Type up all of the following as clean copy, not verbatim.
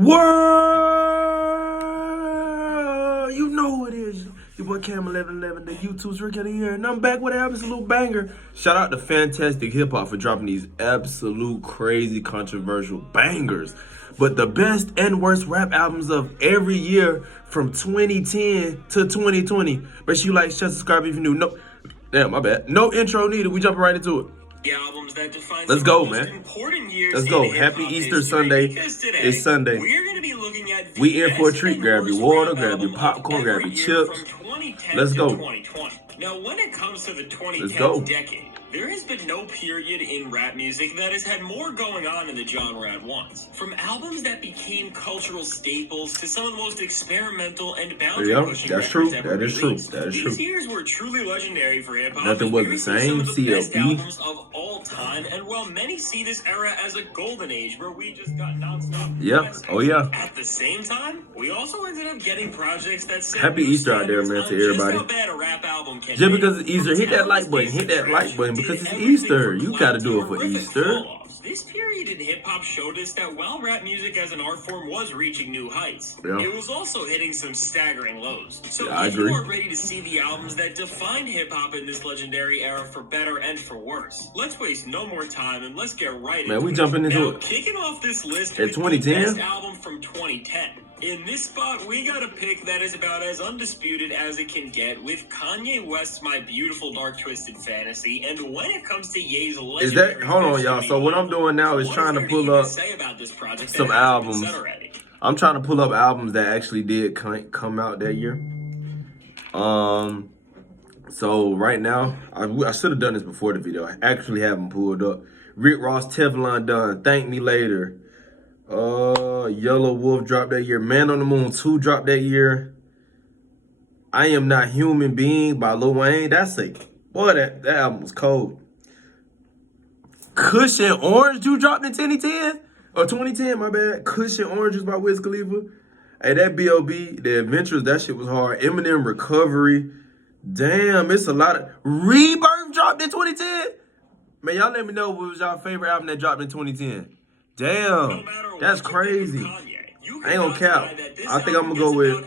World, you know who it is. Your boy Cam1111, the YouTube's Rick of the Year, and I'm back with an absolute banger. Shout out to Fantastic Hip Hop for dropping these absolute crazy controversial bangers. But the best and worst rap albums of every year from 2010 to 2020. Make sure you like, share, subscribe if you're new. No, damn, my bad. No intro needed. We jumping right into it. The albums that define Let's go, the most man. important years. Let's go. In Happy hip-hop Easter history, Sunday. because today, It's Sunday. We're going to be looking at the We in for a best treat. and Grab your worst water, rap grab your album popcorn, of grab every your year chips. from 2010 Let's to go. 2020. Now, when it comes to the 2010 go. decade, there has been no period in rap music that has had more going on in the genre at once. From albums that became cultural staples to some of the most experimental and boundary-pushing that's records true. ever That is true. released. That is These true. years were truly legendary for hip-hop. Nothing was the Some of same. the best CLB. albums of all time, and while many see this era as a golden age where we just got nonstop Yep. classics, Oh, yeah. at the same time, we also ended up getting projects that set Happy new Easter out there, man, standards to on just everybody. how bad a rap album can Just be. because it's Easter, hit that like button. Hit that like button because it's Easter. You gotta do it for Easter. This period in hip-hop showed us that while rap music as an art form was reaching new heights, Yeah. it was also hitting some staggering lows. So Yeah, I if agree. you are ready to see the albums that define hip-hop in this legendary era for better and for worse, let's waste no more time and let's get right into it. Man, we jumping into Now, it. kicking off this list At with 2010? the best album from 2010. In this spot, we got a pick that is about as undisputed as it can get with Kanye West's My Beautiful Dark Twisted Fantasy, and when it comes to Ye's legendary... Is that? Hold on, y'all. So what I'm doing now is trying to pull up some albums. I'm trying to pull up albums that actually did come out that year. So right now, I should have done this before the video. I actually have them pulled up. Rick Ross, Teflon Don, Thank Me Later. Yellow Wolf dropped that year. Man on the Moon 2 dropped that year. I Am Not Human Being by Lil Wayne. That's a boy. That album was cold. Kush and Orange Juice dropped in 2010 or 2010. My bad. Kush and Orange Juice by Wiz Khalifa. Hey, that B.O.B. The Adventures. That shit was hard. Eminem Recovery. Damn, it's a lot of Rebirth dropped in 2010. Man, y'all let me know what was y'all favorite album that dropped in 2010. Damn, that's crazy. I ain't gonna cap. I think I'm gonna go with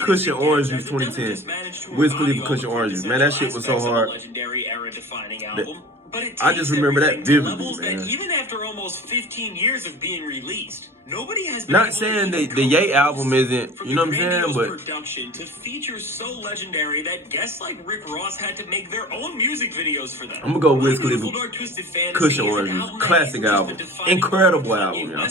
Kush and Orange Juice 2010. Wiz Khalifa, Kush and Orange Juice. Man, that shit was so hard. I just remember that vividly, man. Even after almost 15 years of being released, nobody has been Not saying the Ye album isn't, you know what I'm saying, but production to feature so legendary that guests like Rick Ross had to make their own music videos for them. I'm gonna go Wiz Khalifa, Kush and Orange Juice. Classic album. Incredible album, y'all.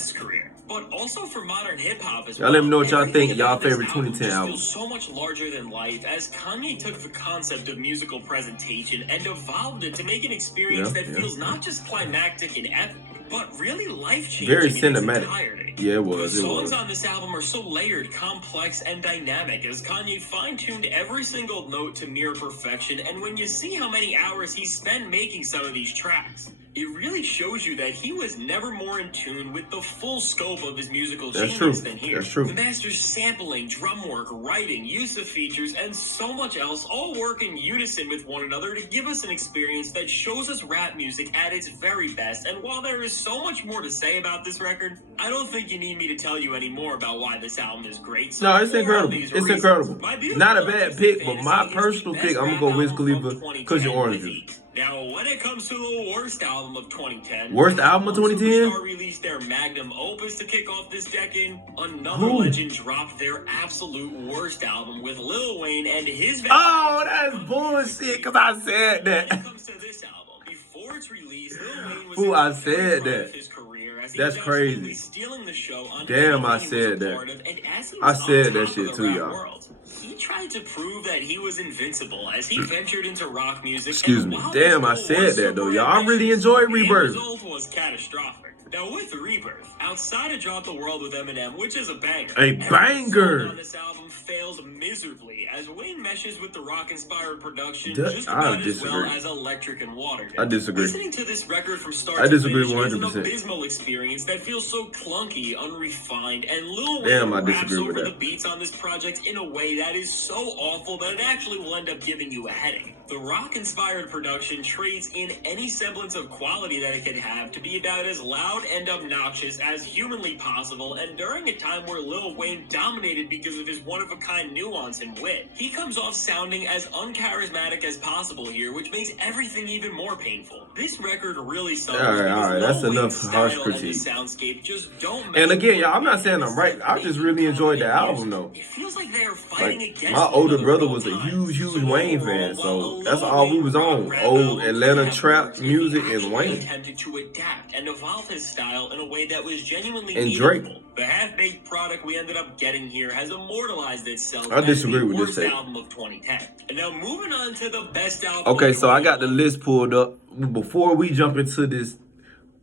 But also for modern hip-hop as Y'all well. let me know what y'all think. Everything Y'all about this favorite album 2010 just album. feels so much larger than life as Kanye took the concept of musical presentation and evolved it to make an experience that feels not just climactic and epic, but really life-changing. Very in its cinematic. entirety. Yeah, it was. The It songs was. on this album are so layered, complex, and dynamic as Kanye fine-tuned every single note to near perfection, and when you see how many hours he spent making some of these tracks, it really shows you that he was never more in tune with the full scope of his musical genius than here. That's true. The master's sampling, drum work, writing, use of features, and so much else all work in unison with one another to give us an experience that shows us rap music at its very best. And while there is so much more to say about this record, I don't think you need me to tell you any more about why this album is great. So No, it's for all incredible. these It's reasons, incredible. My Beautiful Not a Dark bad Twisted pick, but Fantasy my is personal the pick, best I'm gonna rap go Wiz album of Khalifa, 2010 Kush and Orange with Juice. ease. Now, when it comes to the worst album of 2010, Worst album of 2010? Superstar released their magnum opus to kick off this decade. Another Who? legend dropped their absolute worst album with Lil Wayne and his. Oh, that's bullshit, because I said When it that. comes to this album, before its release, Lil Wayne was Fool, in I the said very prime that. of his career as he That's was crazy. absolutely stealing the show on Damn, I everything he was said a that. part of, and as he I was said on that top shit of the too, rap y'all. world, he tried to prove that he was invincible as he ventured into rock music. Excuse and me. while Damn, I his said goal was that, to though, prove y'all. I really ambitious, enjoyed the end Rebirth. result was catastrophic. Now with Rebirth, outside of Drop the World with Eminem, which is a banger, A every banger. song on this album fails miserably as Wayne meshes with the rock-inspired production That- just I about as well disagree. as Electric and Water did. I disagree. Listening to this record from start I to disagree finish is an 100%. abysmal experience that feels so clunky, unrefined, and Lil Damn, Wayne I raps disagree with over that. the beats on this project in a way that is so awful that it actually will end up giving you a headache. The rock-inspired production trades in any semblance of quality that it could have to be about as loud loud and obnoxious as humanly possible, and during a time where Lil Wayne dominated because of his one-of-a-kind nuance and wit. He comes off sounding as uncharismatic as possible here, which makes everything even more painful. This record really suffers All right, that's enough harsh critique. Soundscape just don't. And again, y'all, I'm not saying I'm right. I just really enjoyed the album, though. It feels like they are fighting against my older brother was a huge Wayne fan, so that's all we was on. Old Atlanta trap music and Wayne. Attempted to adapt and evolve his style in a way that was genuinely and Drake. meaningful. The half-baked product we ended up getting here has immortalized itself. I disagree as the with this worst take. album of 2010. And now moving on to the best album. Okay, so I got the list pulled up. Before we jump into this,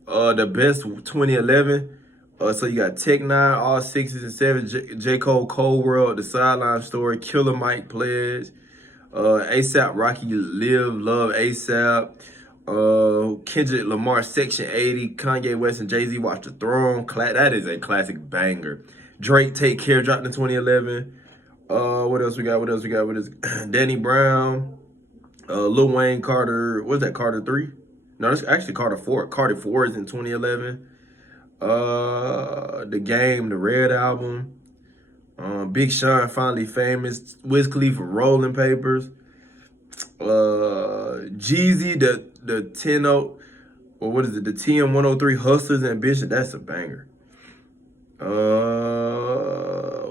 the best 2011. So you got Tech Nine, All Sixes and Sevens, J. Cole, Cold World, The Sideline Story, Killer Mike, Pledge, ASAP Rocky, Live, Love, ASAP, Kendrick Lamar, Section 80, Kanye West and Jay-Z, Watch the Throne. That is a classic banger. Drake, Take Care, dropped in 2011. What else we got? What is Danny Brown, Lil Wayne, Carter. What's that? Carter 3? No, that's actually Carter 4. Carter 4 is in 2011. The Game, the Red Album. Big Sean, Finally Famous. Wiz Khalifa, Rolling Papers. Jeezy, the 10, or what is it? The TM103, Hustlers Ambition. That's a banger.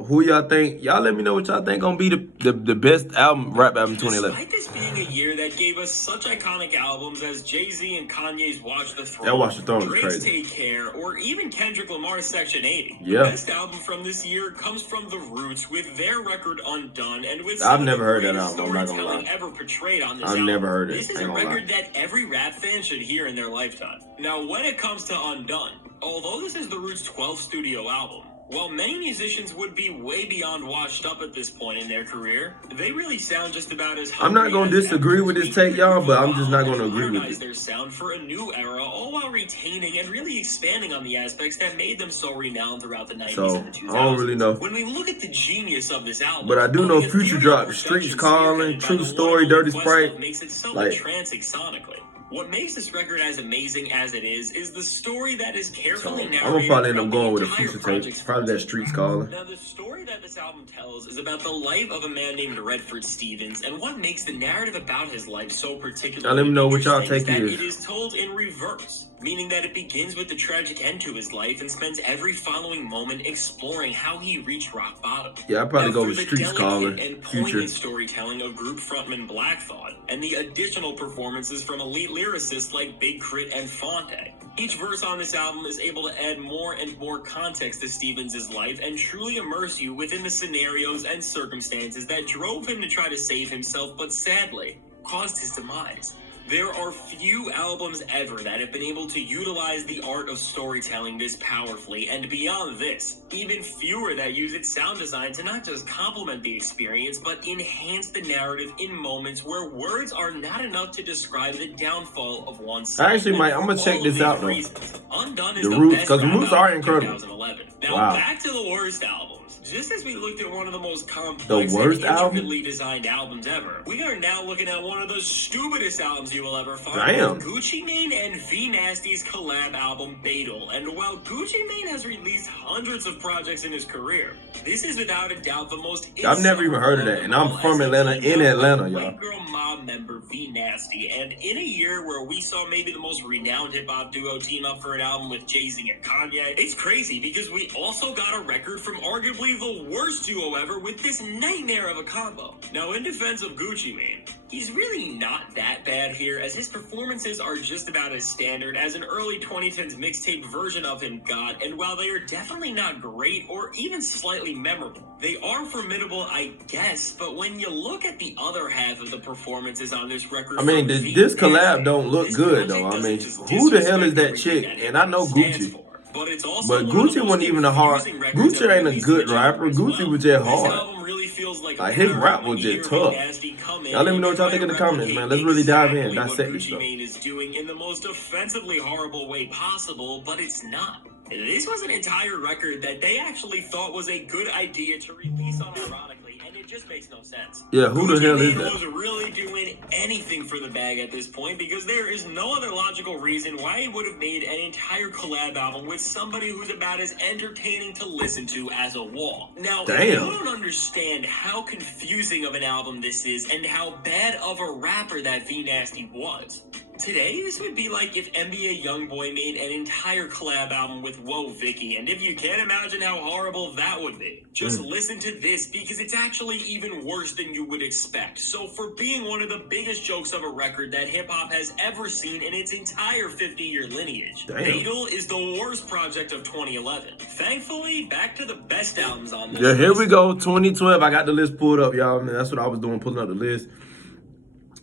Who y'all think? Y'all let me know what y'all think gonna be the best rap album 2011. Despite this being a year that gave us such iconic albums as Jay-Z and Kanye's Watch the Throne, That Watch the Throne is Drake's crazy. Take Care, or even Kendrick Lamar's Section 80. Yeah. The best album from this year comes from The Roots with their record Undone, and with I've some never heard of the that greatest album, I'm not gonna storytelling lie. ever portrayed on this I've album. never heard it, This is ain't a gonna record that every rap fan should hear in their lifetime. Now, when it comes to Undone, although this is The Roots' 12th studio album, while many musicians would be way beyond washed up at this point in their career, they really sound just about as I'm not gonna hungry as disagree ever with to this take, y'all, but I'm just not evolve gonna and agree with modernize it. their sound for a new era, all while retaining and really expanding on the aspects that made them so renowned throughout the 90s So, and the 2000s. I don't really know. When we look at the genius of this album, But I do know the Future ethereal dropped perfection Streets Calling, spearheaded by True the Story, one-and-only Dirty Sprite. Questlove makes it so Like- entrancing sonically. What makes this record as amazing as it is the story that is carefully So, narrated. I'm gonna probably end up throughout going the with a entire Future project's tape. Probably that Streets Calling. Now, the story that this album tells is about the life of a man named Redford Stevens, and what makes the narrative about his life so particularly Now, let me know what y'all interesting take is is. that it is told in reverse, meaning that it begins with the tragic end to his life and spends every following moment exploring how he reached rock bottom. Yeah, I'd probably Now, go through with the Streets delicate Calling, and Future. poignant storytelling of group frontman Black Thought, and the additional performances from elite lyricists like Big Crit and Fonte. Each verse on this album is able to add more and more context to Stevens' life and truly immerse you within the scenarios and circumstances that drove him to try to save himself, but sadly caused his demise. There are few albums ever that have been able to utilize the art of storytelling this powerfully, and beyond this, even fewer that use its sound design to not just complement the experience, but enhance the narrative in moments where words are not enough to describe the downfall of oneself. I actually might. I'm gonna check this out though. Undone is The the Roots, best 'cause the rap Roots are album of incredible. 2011. Now Wow. back to the worst albums. Just as we looked at one of the most complex The worst and album? intricately designed albums ever, we are now looking at one of the stupidest albums you will ever find. Damn. With Gucci Mane and V Nasty's collab album Beetle. And while Gucci Mane has released hundreds of projects in his career, this is without a doubt the most. I've never even heard of that, and I'm from Atlanta, in Atlanta, y'all. White Girl Mob member V Nasty, and in a year where we saw maybe the most renowned hip hop duo team up for an album with Jay-Z and Kanye, it's crazy because we also got a record from arguably the worst duo ever with this nightmare of a combo. Now, in defense of Gucci Mane, he's really not that bad here, as his performances are just about as standard as an early 2010s mixtape version of him got, and while they are definitely not great or even slightly memorable, they are formidable, I guess. But when you look at the other half of the performances on this record, I mean, from this V collab Nasty, don't look this good project though. I doesn't mean, just who the hell is that disrespect chick? everything And I know it stands Gucci. for. But it's also But one of the Gucci most wasn't even a hard. confusing records Gucci ever ain't a released good in genre rapper. as Gucci well. was just This hard. album really feels like Like, a his parody rap when was you just hear tough. Nasty come in Y'all let me and know what y'all try think in to the comments, man. Let's replicate really dive in, exactly what dissect this Gucci stuff. Mane is doing in the most offensively horrible way possible, but it's not. This was an entire record that they actually thought was a good idea to release unironically, and it just makes no sense. Yeah, who the hell is Gucci Mane that? was really doing anything for the bag at this point because there is no other logical reason why he would have made an entire collab album with somebody who's about as entertaining to listen to as a wall. Now, if you Damn. don't understand how confusing of an album this is and how bad of a rapper that V Nasty was, today, this would be like if NBA YoungBoy made an entire collab album with Whoa Vicky, and if you can't imagine how horrible that would be, just listen to this because it's actually even worse than you would expect. So for being one of the biggest jokes of a record that hip-hop has ever seen in its entire 50-year lineage, Damn. Fatal is the worst project of 2011. Thankfully, back to the best albums on this Yeah, here list. we go. 2012. I got the list pulled up, y'all. Man, that's what I was doing, pulling up the list.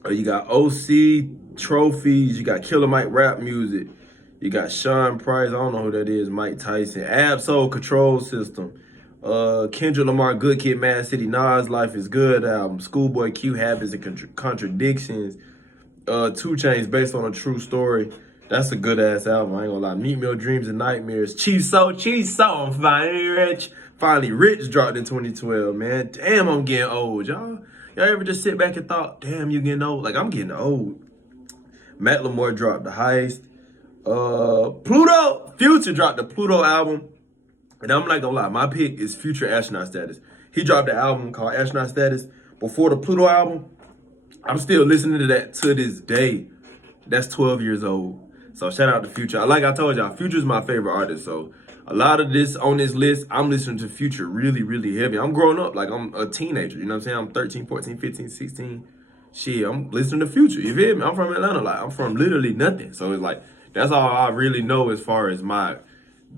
You got OC Trophies. You got Killer Mike Rap Music. You got Sean Price. I don't know who that is. Mike Tyson. Absol Control System. Kendrick Lamar, Good Kid, Mad City. Nas, Life is Good album. Schoolboy Q, Habits and Contradictions. 2 Chainz, Based on a True Story. That's a good ass album. I ain't gonna lie. Meat Meal, Dreams and Nightmares. Chief So, I'm finally rich. Finally Rich dropped in 2012, man. Damn, I'm getting old, y'all. Y'all ever just sit back and thought, damn, you getting old? Like, I'm getting old. Matt Lamore dropped The Heist. Pluto. Future dropped the Pluto album. And I'm not gonna lie, my pick is Future Astronaut Status. He dropped the album called Astronaut Status before the Pluto album. I'm still listening to that to this day. That's 12 years old. So shout out to Future. Like I told y'all, Future's my favorite artist. So a lot of this on this list, I'm listening to Future really, really heavy. I'm growing up like I'm a teenager. You know what I'm saying? I'm 13, 14, 15, 16. Shit, I'm listening to Future. You feel me? I'm from Atlanta. Like, I'm from literally nothing. So it's like, that's all I really know as far as my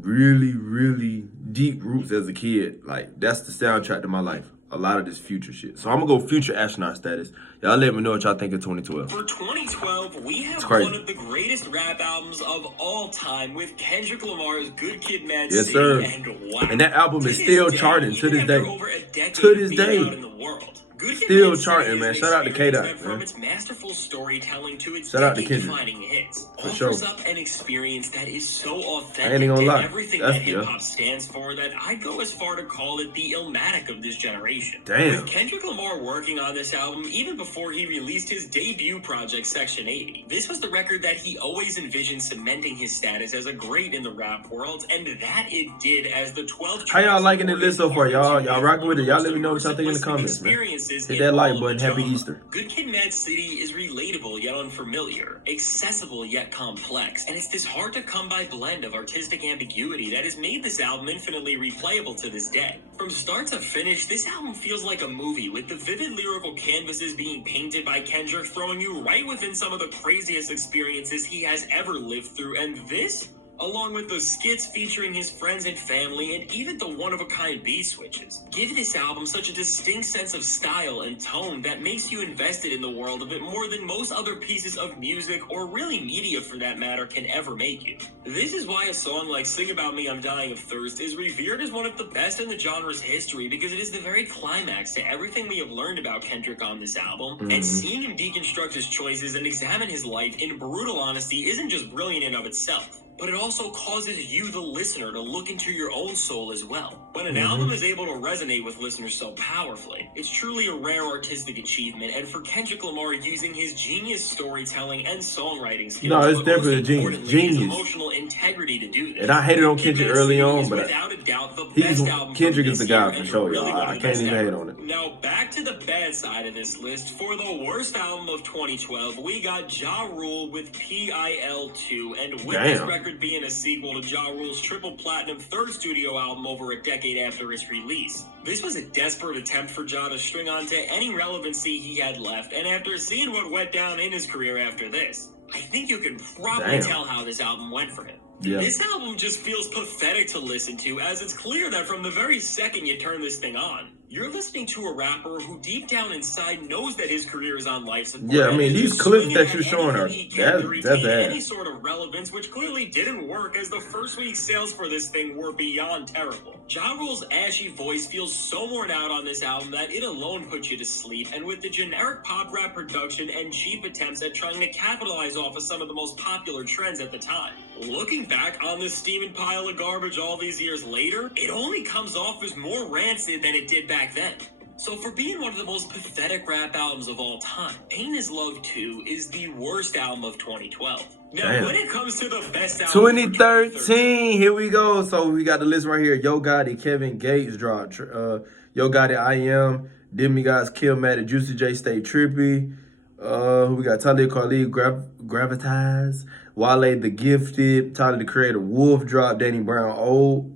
really, really deep roots as a kid. Like, that's the soundtrack to my life. A lot of this Future shit. So I'm gonna go Future Astronaut Status. Y'all let me know what y'all think of 2012. For 2012, we have crazy. one of the greatest rap albums of all time with Kendrick Lamar's Good Kid, Mad Yes, City sir. and Wow. And that album is still charting to this even after day. over a decade To this of being day. out in the world. Good Kid, Still Mad City charting, is man. an Shout out to experience K-Dot, that from man. its masterful storytelling to its Shout out to decade-defining hits, For offers sure. up an experience that is so I authentic ain't even to gonna lie. everything That's- that hip-hop stands for that I'd go as far to call it the Illmatic of this generation. Damn. With Kendrick Lamar working on this album even before he released his debut project, Section 80, this was the record that he always envisioned cementing his status as a great in the rap world, and that it did as the 12th. How y'all liking the list so far, y'all? Y'all rocking with it? Y'all let me know what y'all think in the comments, man. Hit that like button. Happy Easter. Good Kid, Mad City is relatable yet unfamiliar, accessible yet complex, and it's this hard to come by blend of artistic ambiguity that has made this album infinitely replayable to this day. From start to finish, this album feels like a movie with the vivid lyrical canvases being painted by Kendrick, throwing you right within some of the craziest experiences he has ever lived through, and this, along with the skits featuring his friends and family, and even the one-of-a-kind beat switches, give this album such a distinct sense of style and tone that makes you invested in the world of it more than most other pieces of music, or really media for that matter, can ever make you. This is why a song like Sing About Me, I'm Dying of Thirst is revered as one of the best in the genre's history, because it is the very climax to everything we have learned about Kendrick on this album, and seeing him deconstruct his choices and examine his life in brutal honesty isn't just brilliant in of itself, but it also causes you, the listener, to look into your own soul as well. When an album is able to resonate with listeners so powerfully, it's truly a rare artistic achievement, and for Kendrick Lamar using his genius storytelling and songwriting skills, No, it's but definitely most a genius. importantly, his Genius. emotional integrity to do this. And I hated on Good Kid, Kendrick Mad early City on, is but without a doubt the he's best album Kendrick from is the this guy year, for and sure, really y'all. one of I the can't best even hate ever. on it. Now, back to the bad side of this list. For the worst album of 2012, we got Ja Rule with PIL2, and with this Damn. record being a sequel to Ja Rule's triple platinum third studio album over a decade after its release, this was a desperate attempt for Ja to string on to any relevancy he had left, and after seeing what went down in his career after this, I think you can probably Damn. tell how this album went for him. Yeah. This album just feels pathetic to listen to, as it's clear that from the very second you turn this thing on, you're listening to a rapper who deep down inside knows that his career is on life support. Yeah, I and mean, is these just clips swinging that at you're showing are- anything he can to that's retain bad. any sort of relevance, which clearly didn't work, as the first week sales for this thing were beyond terrible. Ja Rule's ashy voice feels so worn out on this album that it alone puts you to sleep, and with the generic pop rap production and cheap attempts at trying to capitalize off of some of the most popular trends at the time. Looking back on this steaming pile of garbage all these years later, it only comes off as more rancid than it did back then. So for being one of the most pathetic rap albums of all time, Pain Is Love 2 is the worst album of 2012. Now, Damn. when it comes to the best album 2013, here we go. So we got the list right here. Yo Gotti, Kevin Gates dropped. Yo Gotti, I Am. Demigodz, Killmatic, Juicy J, Stay Trippy. We got Talib Kweli, Gravitas. Wale, The Gifted. Tyler, the Creator, Wolf drop. Danny Brown, Old.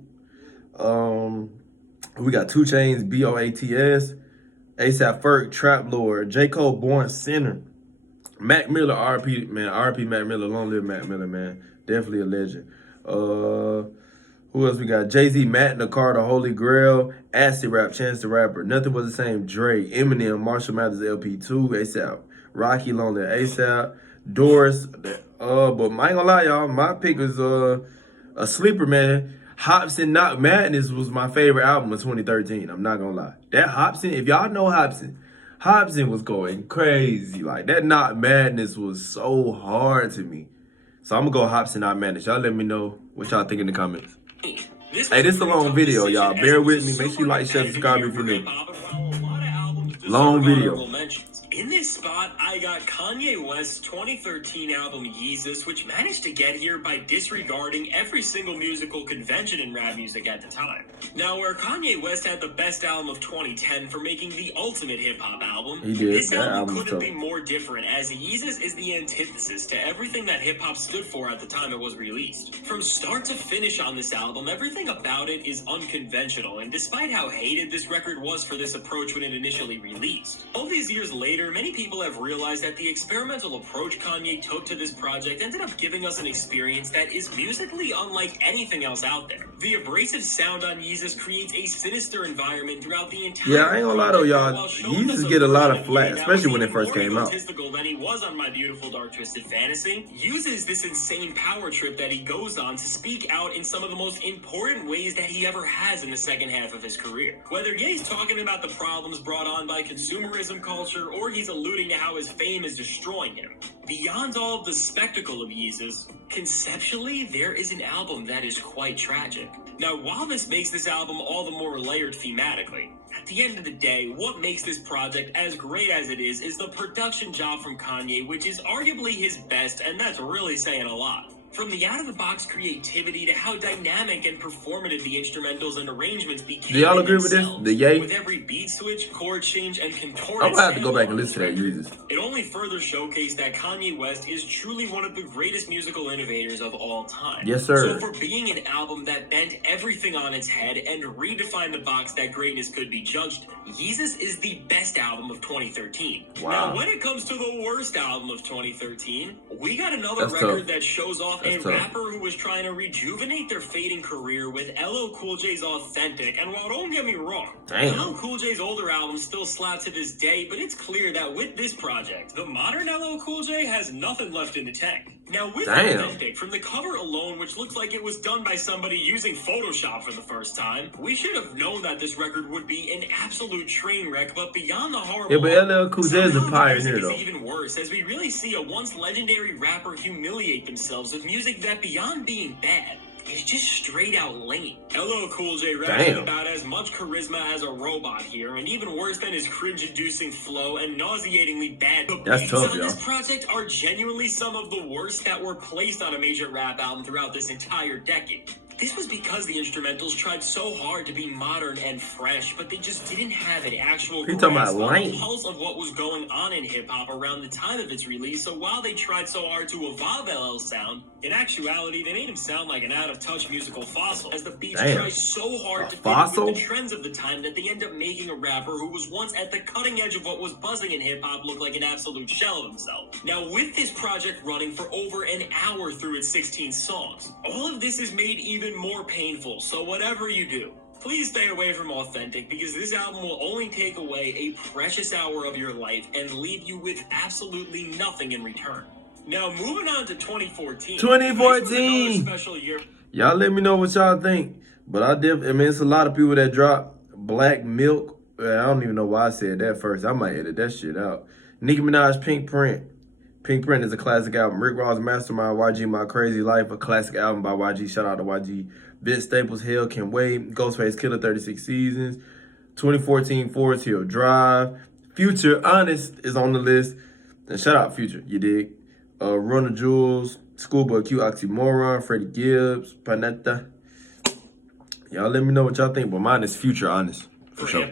We got 2 Chainz, BOATS. ASAP Ferg, Trap Lord. J. Cole, Born Sinner. Mac Miller, RP, man. RP Mac Miller, long live Mac Miller, man. Definitely a legend. Who else we got? Jay-Z, Magna Carta, Holy Grail, Acid Rap, Chance the Rapper, Nothing Was the Same, Dre, Eminem, Marshall Mathers, LP2, ASAP, Rocky, Long Live ASAP, Doris. But I ain't gonna lie, y'all. My pick was a sleeper, man. Hopsin Not Madness was my favorite album of 2013. I'm not gonna lie. That Hopsin, if y'all know Hopsin was going crazy. Like, that Not Madness was so hard to me. So I'm gonna go Hopsin Not Madness. Y'all let me know what y'all think in the comments. Hey, this is a long video, y'all. Bear with me. Make sure you like, share, subscribe if you're new. Long video. In this spot, I got Kanye West's 2013 album Yeezus, which managed to get here by disregarding every single musical convention in rap music at the time. Now, where Kanye West had the best album of 2010 for making the ultimate hip-hop album, this album couldn't be more different, as Yeezus is the antithesis to everything that hip-hop stood for at the time it was released. From start to finish on this album, everything about it is unconventional, and despite how hated this record was for this approach when it initially released, all these years later, many people have realized that the experimental approach Kanye took to this project ended up giving us an experience that is musically unlike anything else out there. The abrasive sound on Yeezus creates a sinister environment throughout the entire I ain't gonna lie though, y'all. Yeezus get a lot of flack, especially when it first came out. Than he was on My Beautiful Dark Twisted Fantasy, uses this insane power trip that he goes on to speak out in some of the most important ways that he ever has in the second half of his career. Whether Ye's talking about the problems brought on by consumerism culture, or he's alluding to how his fame is destroying him. Beyond all of the spectacle of Yeezus, conceptually, there is an album that is quite tragic. Now, while this makes this album all the more layered thematically, at the end of the day, what makes this project as great as it is the production job from Kanye, which is arguably his best, and that's really saying a lot. From the out-of-the-box creativity to how dynamic and performative the instrumentals and arrangements became. Do y'all agree with this? The Ye? With every beat switch, chord change, and contorted I'm gonna have to go back and listen to that Yeezus. It only further showcased that Kanye West is truly one of the greatest musical innovators of all time. Yes, sir. So for being an album that bent everything on its head and redefined the box that greatness could be judged in, Yeezus is the best album of 2013. Wow. Now, when it comes to the worst album of 2013, we got another record that shows off a rapper who was trying to rejuvenate their fading career with LL Cool J's Authentic. And while don't get me wrong, LL Cool J's older albums still slap to this day, but it's clear that with this project, the modern LL Cool J has nothing left in the tank. Now, with Authentic, from the cover alone, which looks like it was done by somebody using Photoshop for the first time, we should have known that this record would be an absolute train wreck, but beyond the horrible... Yeah, but LL Cool J is a pioneer, though. It's even worse, as we really see a once legendary rapper humiliate themselves with music that, beyond being bad, is just straight out lame. LL Cool J raps about as much charisma as a robot here, and even worse than his cringe-inducing flow and nauseatingly bad. The beats on this project are genuinely some of the worst that were placed on a major rap album throughout this entire decade. This was because the instrumentals tried so hard to be modern and fresh, but they just didn't have an actual pulse of what was going on in hip-hop around the time of its release. So while they tried so hard to evolve LL's sound, in actuality, they made him sound like an out-of-touch musical fossil, as the beats try so hard to fit with the trends of the time that they end up making a rapper who was once at the cutting edge of what was buzzing in hip-hop look like an absolute shell of himself. Now, with this project running for over an hour through its 16 songs, all of this is made even more painful, so whatever you do, please stay away from Authentic, because this album will only take away a precious hour of your life and leave you with absolutely nothing in return. Now, moving on to 2014. 2014! Special year. Y'all let me know what y'all think. But I mean, it's a lot of people that drop Black Milk. I don't even know why I said that first. I might edit that shit out. Nicki Minaj, Pink Print. Pink Print is a classic album. Rick Ross, Mastermind, YG, My Crazy Life, a classic album by YG. Shout out to YG. Vince Staples, Hell Can Wait. Ghostface Killer, 36 Seasons. 2014 Forest Hill Drive. Future Honest is on the list. And shout out Future, you dig? Run the Jewels, Schoolboy Q, Oxymoron, Freddie Gibbs, Panetta. Y'all let me know what y'all think, but mine is Future Honest. For sure.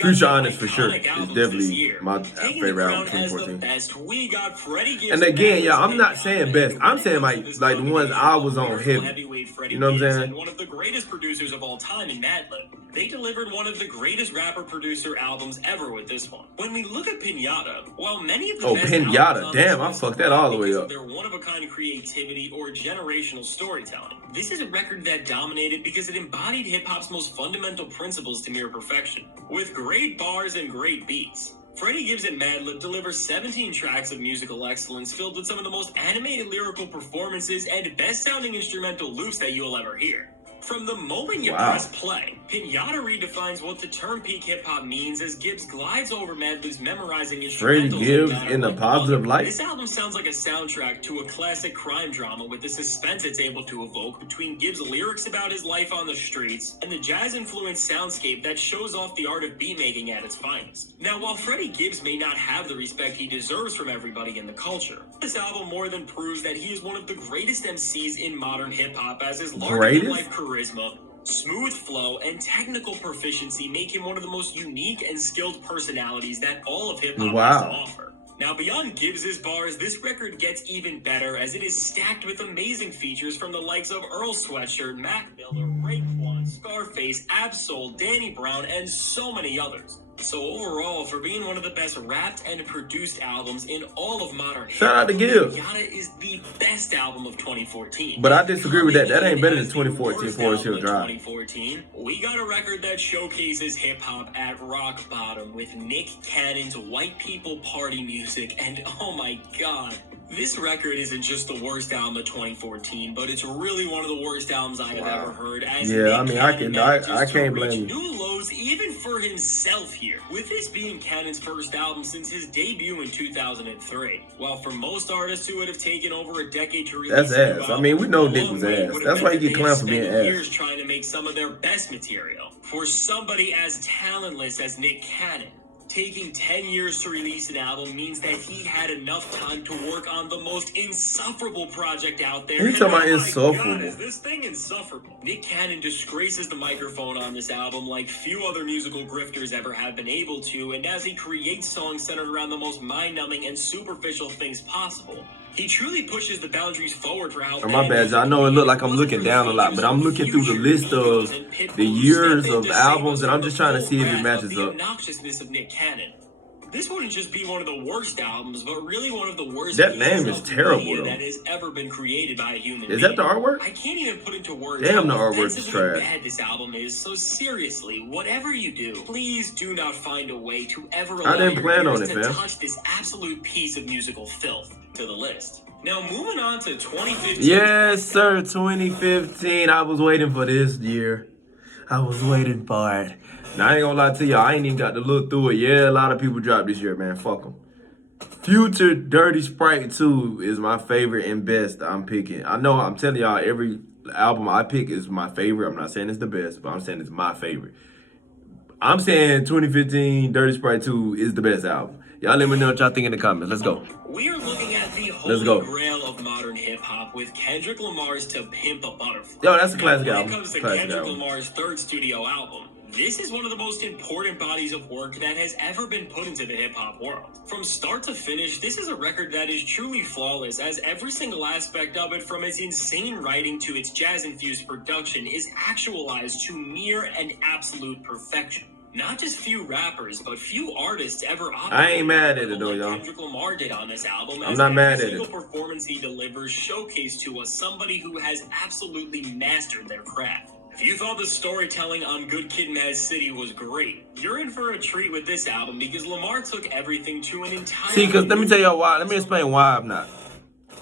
Future Honest for sure. It's definitely my favorite album of 2014. And again, yeah, I'm not saying best. I'm saying like the ones I was on heavy. You know what I'm saying? One of the greatest producers of all time in Madlib. They delivered one of the greatest rapper-producer albums ever with this one. When we look at Pinata, while many of the best Pinata, damn, I fucked that all the way up. Their one-of-a-kind creativity or generational storytelling. This is a record that dominated because it embodied hip-hop's most fundamental principles to near perfection, with great bars and great beats. Freddie Gibbs and Madlib deliver 17 tracks of musical excellence filled with some of the most animated lyrical performances and best-sounding instrumental loops that you will ever hear. From the moment you press play, Pinata redefines what the term peak hip-hop means as Gibbs glides over Madlib's memorizing instrumentals. Freddie Gibbs in a positive light. This album sounds like a soundtrack to a classic crime drama with the suspense it's able to evoke between Gibbs' lyrics about his life on the streets and the jazz-influenced soundscape that shows off the art of beat-making at its finest. Now, while Freddie Gibbs may not have the respect he deserves from everybody in the culture, this album more than proves that he is one of the greatest MCs in modern hip-hop, as his larger-than-life charisma, smooth flow, and technical proficiency make him one of the most unique and skilled personalities that all of hip-hop has to offer. Now, beyond Gibbs's bars, this record gets even better as it is stacked with amazing features from the likes of Earl Sweatshirt, Mac Miller, Raekwon, Scarface, Ab-Soul, Danny Brown, and so many others. So overall, for being one of the best rapped and produced albums in all of modern shout out to Gibbs. Pinata is the best album of 2014. But I disagree with that. That ain't better than 2014 Forest Hill Drive. 2014, we got a record that showcases hip-hop at rock bottom with Nick Cannon's White People Party music, and oh my god. This record isn't just the worst album of 2014, but it's really one of the worst albums I have ever heard. As I mean, I can't blame you. New lows even for himself here, with this being Cannon's first album since his debut in 2003. While for most artists who would have taken over a decade to release, that's ass. I mean, we know Nick was ass. That's why he get clowned for being ass. Years trying to make some of their best material. For somebody as talentless as Nick Cannon, taking 10 years to release an album means that he had enough time to work on the most insufferable project out there. You talking about insufferable? God, is this thing insufferable? Nick Cannon disgraces the microphone on this album like few other musical grifters ever have been able to, and as he creates songs centered around the most mind-numbing and superficial things possible, he truly pushes the boundaries forward for how... my bad, I know it look like I'm looking down a lot, but I'm looking through the list of the years of albums, and I'm just trying to see if it matches up. The obnoxiousness of Nick Cannon. This wouldn't just be one of the worst albums, but really one of the worst. That name is terrible, though. That has ever been created by a human being. Is that the artwork? I can't even put into words. Damn, the artwork is trash. How bad this album is. So seriously, whatever you do, please do not find a way to ever allow I didn't plan on it, to touch this absolute piece of musical filth to the list. Now, moving on to 2015. Yes, sir, 2015. I was waiting for this year. I was waiting for it. Now, I ain't gonna lie to y'all, I ain't even got to look through it. Yeah, a lot of people dropped this year, man. Fuck them. Future Dirty Sprite 2 is my favorite and best I'm picking. I know I'm telling y'all, every album I pick is my favorite. I'm not saying it's the best, but I'm saying it's my favorite. I'm saying 2015 Dirty Sprite 2 is the best album. Y'all let me know what y'all think in the comments. Let's go. We are looking at the holy grail of modern hip-hop with Kendrick Lamar's To Pimp a Butterfly. Yo, that's a classic album. When it comes to Kendrick Lamar's third studio album, this is one of the most important bodies of work that has ever been put into the hip-hop world. From start to finish, this is a record that is truly flawless, as every single aspect of it, from its insane writing to its jazz-infused production, is actualized to near and absolute perfection. Not just few rappers, but few artists ever operated. I ain't mad at it though, y'all. Kendrick Lamar did on this album. I'm not mad at it. Every single performance he delivers showcased to us somebody who has absolutely mastered their craft. If you thought the storytelling on Good Kid, Mad City was great, you're in for a treat with this album because Lamar took everything to an entire... See, because let me tell y'all why. Let me explain why I'm not.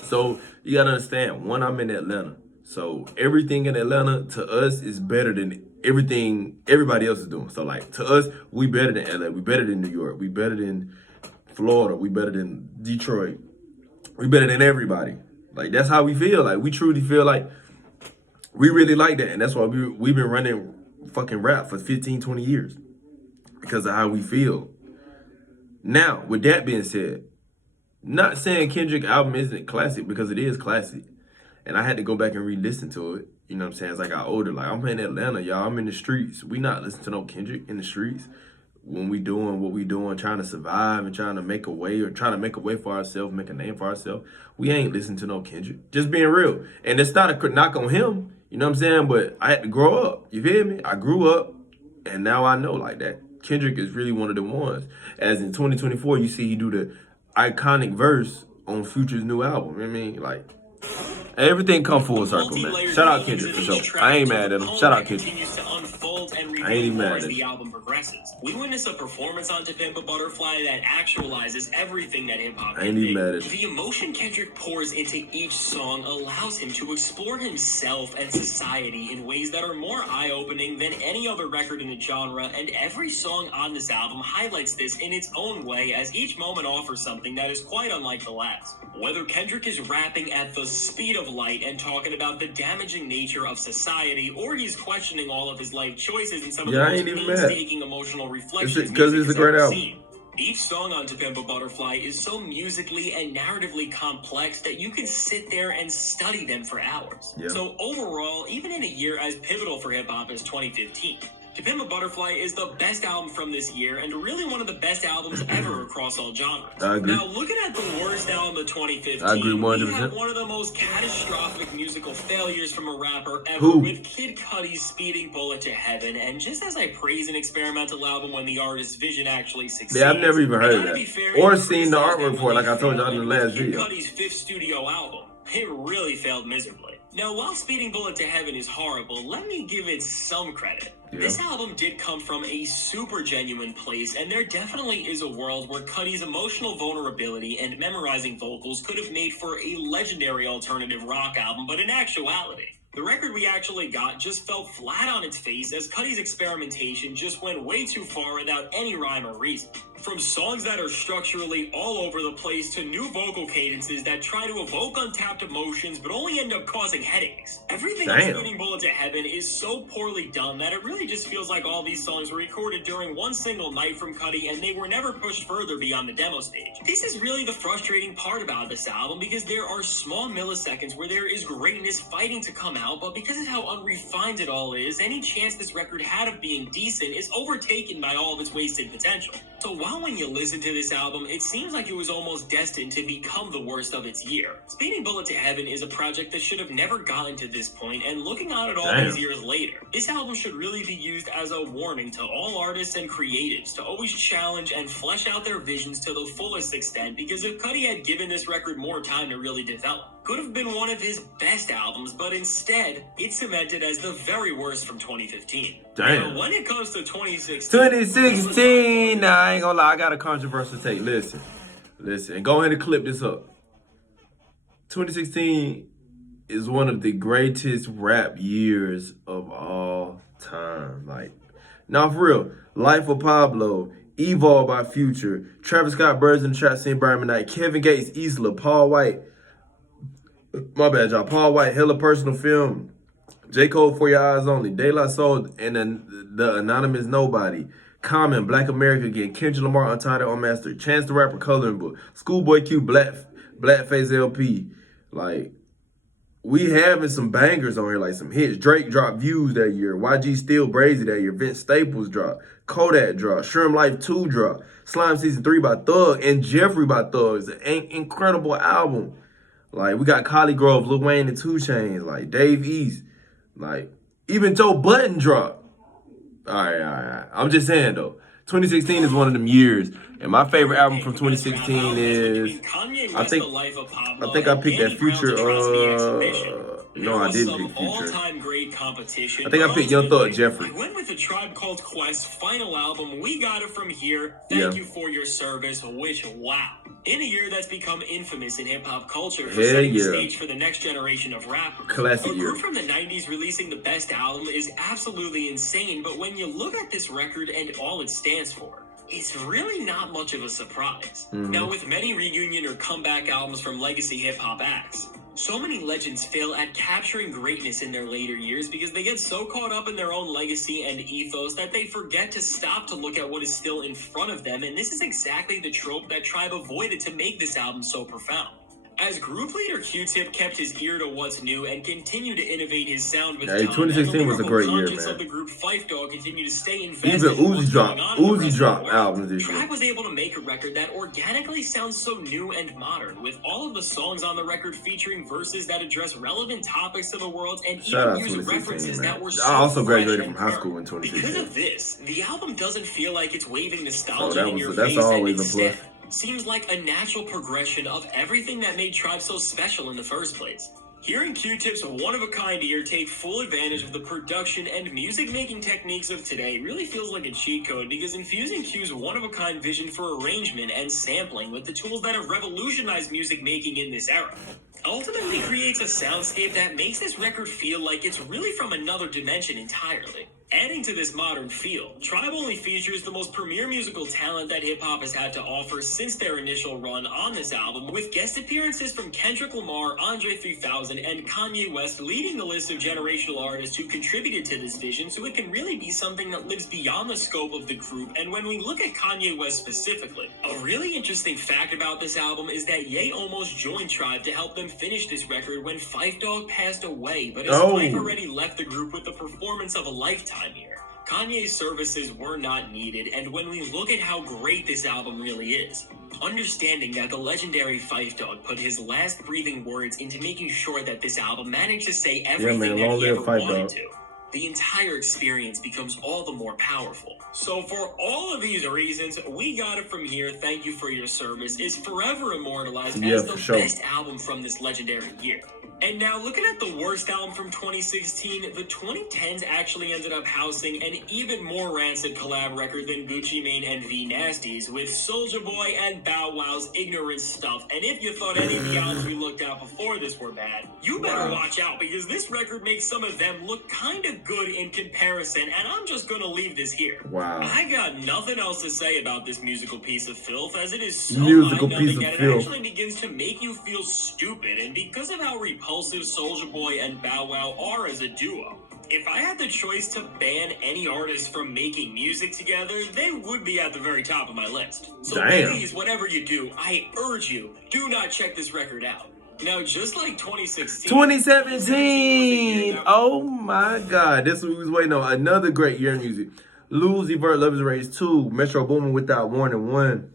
So, you got to understand, one, I'm in Atlanta. So, everything in Atlanta, to us, is better than everything everybody else is doing. So, like, to us, we better than LA. We better than New York. We better than Florida. We better than Detroit. We better than everybody. Like, that's how we feel. Like, we truly feel like we really like that. And that's why we've been running fucking rap for 15, 20 years. because of how we feel. Now, with that being said, not saying Kendrick album isn't classic, because it is classic. And I had to go back and re-listen to it. You know what I'm saying? As I got older, like, I'm in Atlanta, y'all. I'm in the streets. We not listening to no Kendrick in the streets. When we doing what we doing, trying to survive and trying to make a way, or trying to make a way for ourselves, make a name for ourselves, we ain't listening to no Kendrick. Just being real. And it's not a knock on him, you know what I'm saying? But I had to grow up. You feel me? I grew up, and now I know like that. Kendrick is really one of the ones. As in 2024, you see he do the iconic verse on Future's new album. I mean, like, everything come full circle, man. Shout out Kendrick for sure. I ain't mad at him. Shout out Kendrick. I ain't even mad at the album progresses. We witness a performance on To Pimp a Butterfly that actualizes everything that hip-hop I ain't even mad at him. The emotion Kendrick pours into each song allows him to explore himself and society in ways that are more eye-opening than any other record in the genre, and every song on this album highlights this in its own way, as each moment offers something that is quite unlike the last. Whether Kendrick is rapping at the speed of light and talking about the damaging nature of society, or he's questioning all of his life choices and some of the most painstaking emotional reflections because it's a great album. Seen. Each song on To Pimp a Butterfly is so musically and narratively complex that you can sit there and study them for hours. Yeah. So overall, even in a year as pivotal for hip-hop as 2015, To Pimp a Butterfly is the best album from this year, and really one of the best albums ever across all genres. I agree. Now, looking at the worst album of 2015, I agree 100%. we have one of the most catastrophic musical failures from a rapper ever, with Kid Cudi's Speeding Bullet to Heaven. And just as I praise an experimental album when the artist's vision actually succeeds, yeah, I've never even heard of that, or seen the artwork for it, like I told y'all in the last video. Kid Cudi's fifth studio album, it really failed miserably. Now, while Speeding Bullet to Heaven is horrible, let me give it some credit. Yeah. This album did come from a super genuine place, and there definitely is a world where Cudi's emotional vulnerability and memorizing vocals could have made for a legendary alternative rock album, but in actuality, the record we actually got just fell flat on its face, as Cudi's experimentation just went way too far without any rhyme or reason. From songs that are structurally all over the place to new vocal cadences that try to evoke untapped emotions but only end up causing headaches. Everything on Speeding Bullet to Heaven is so poorly done that it really just feels like all these songs were recorded during one single night from Cudi, and they were never pushed further beyond the demo stage. This is really the frustrating part about this album, because there are small milliseconds where there is greatness fighting to come out, but because of how unrefined it all is, any chance this record had of being decent is overtaken by all of its wasted potential. So while when you listen to this album, it seems like it was almost destined to become the worst of its year, Speeding Bullet to Heaven is a project that should have never gotten to this point, and looking on it all these years later, this album should really be used as a warning to all artists and creatives to always challenge and flesh out their visions to the fullest extent, because if Cudi had given this record more time to really develop, could have been one of his best albums, but instead, it's cemented as the very worst from 2015. Damn. Now, when it comes to 2016... 2016! Nah, I ain't gonna lie, I got a controversial take. Listen. Go ahead and clip this up. 2016 is one of the greatest rap years of all time. Like, now for real, Life of Pablo, Evolve by Future, Travis Scott, Birds in the Trap Scene, Brian McKnight, Kevin Gates, Isla, Paul White, my bad, y'all. Paul White, Hella Personal Film, J. Cole, For Your Eyes Only, De La Soul, and then the Anonymous Nobody, Common, Black America Again, Kendrick Lamar, Untitled Unmastered, Chance the Rapper, Coloring Book, Schoolboy Q, Blackface LP. Like, we having some bangers on here, like some hits. Drake dropped Views that year. YG Still Brazy that year. Vince Staples dropped. Kodak dropped. Sherm Life 2 dropped. Slime Season 3 by Thug and Jeffrey by Thug. It's an incredible album. Like, we got Collie Grove, Lil Wayne and 2 Chainz, like Dave East, like even Joe Budden dropped. All right. I'm just saying though, 2016 is one of them years, and my favorite album from 2016 is I think I picked that Future. No, I didn't pick Future. I think I picked Young Thug Jeffrey. I went with a Tribe Called Quest final album. We Got It From Here. Thank You For Your Service. Which, wow. In a year that's become infamous in hip-hop culture for setting the stage for the next generation of rappers. Classic a year. group from the 90s releasing the best album is absolutely insane, but when you look at this record and all it stands for, it's really not much of a surprise. Now, with many reunion or comeback albums from legacy hip-hop acts, So many legends fail at capturing greatness in their later years because they get so caught up in their own legacy and ethos that they forget to stop to look at what is still in front of them, and this is exactly the trope that Tribe avoided to make this album so profound. As group leader Q-Tip kept his ear to what's new and continued to innovate his sound with time, 2016 was a great year, man. Of the group Phife Dawg continued to stay invested. Even Uzi dropped albums this year. Tribe was able to make a record that organically sounds so new and modern, with all of the songs on the record featuring verses that address relevant topics to the world and even use references that were so I also graduated fresh from high school in 2016. Because of this, the album doesn't feel like it's waving nostalgia in your that's face, always and a plus. instead seems like a natural progression of everything that made Tribe so special in the first place. Hearing Q-Tip's one-of-a-kind ear take full advantage of the production and music-making techniques of today really feels like a cheat code, because infusing Q's one-of-a-kind vision for arrangement and sampling with the tools that have revolutionized music making in this era ultimately creates a soundscape that makes this record feel like it's really from another dimension entirely. Adding to this modern feel, Tribe only features the most premier musical talent that hip-hop has had to offer since their initial run on this album, with guest appearances from Kendrick Lamar, Andre 3000, and Kanye West leading the list of generational artists who contributed to this vision, so it can really be something that lives beyond the scope of the group. And when we look at Kanye West specifically, a really interesting fact about this album is that Ye almost joined Tribe to help them finish this record when Phife Dawg passed away, but his wife already left the group with the performance of a lifetime here. Kanye's services were not needed, and when we look at how great this album really is, understanding that the legendary Phife Dawg put his last breathing words into making sure that this album managed to say everything that he ever wanted to, the entire experience becomes all the more powerful. So for all of these reasons, We Got It From Here, Thank You For Your Service, is forever immortalized as the best album from this legendary year. And now, looking at the worst album from 2016, the 2010s actually ended up housing an even more rancid collab record than Gucci Mane and V Nasty's, with Soulja Boy and Bow Wow's Ignorant Stuff. And if you thought any of the albums we looked at before this were bad, you better watch out, because this record makes some of them look kind of good in comparison, and I'm just gonna leave this here. I got nothing else to say about this musical piece of filth, as it is so mind-numbing that it actually begins to make you feel stupid, and because of how repulsive Soulja Boy and Bow Wow are as a duo, if I had the choice to ban any artist from making music together, they would be at the very top of my list. So please, whatever you do, I urge you, do not check this record out. Now, just like 2017, oh my God, this is what we was waiting on. Another great year in music. Lil Uzi Vert, Love Is a Race 2, Metro Boomin Without Warning 1,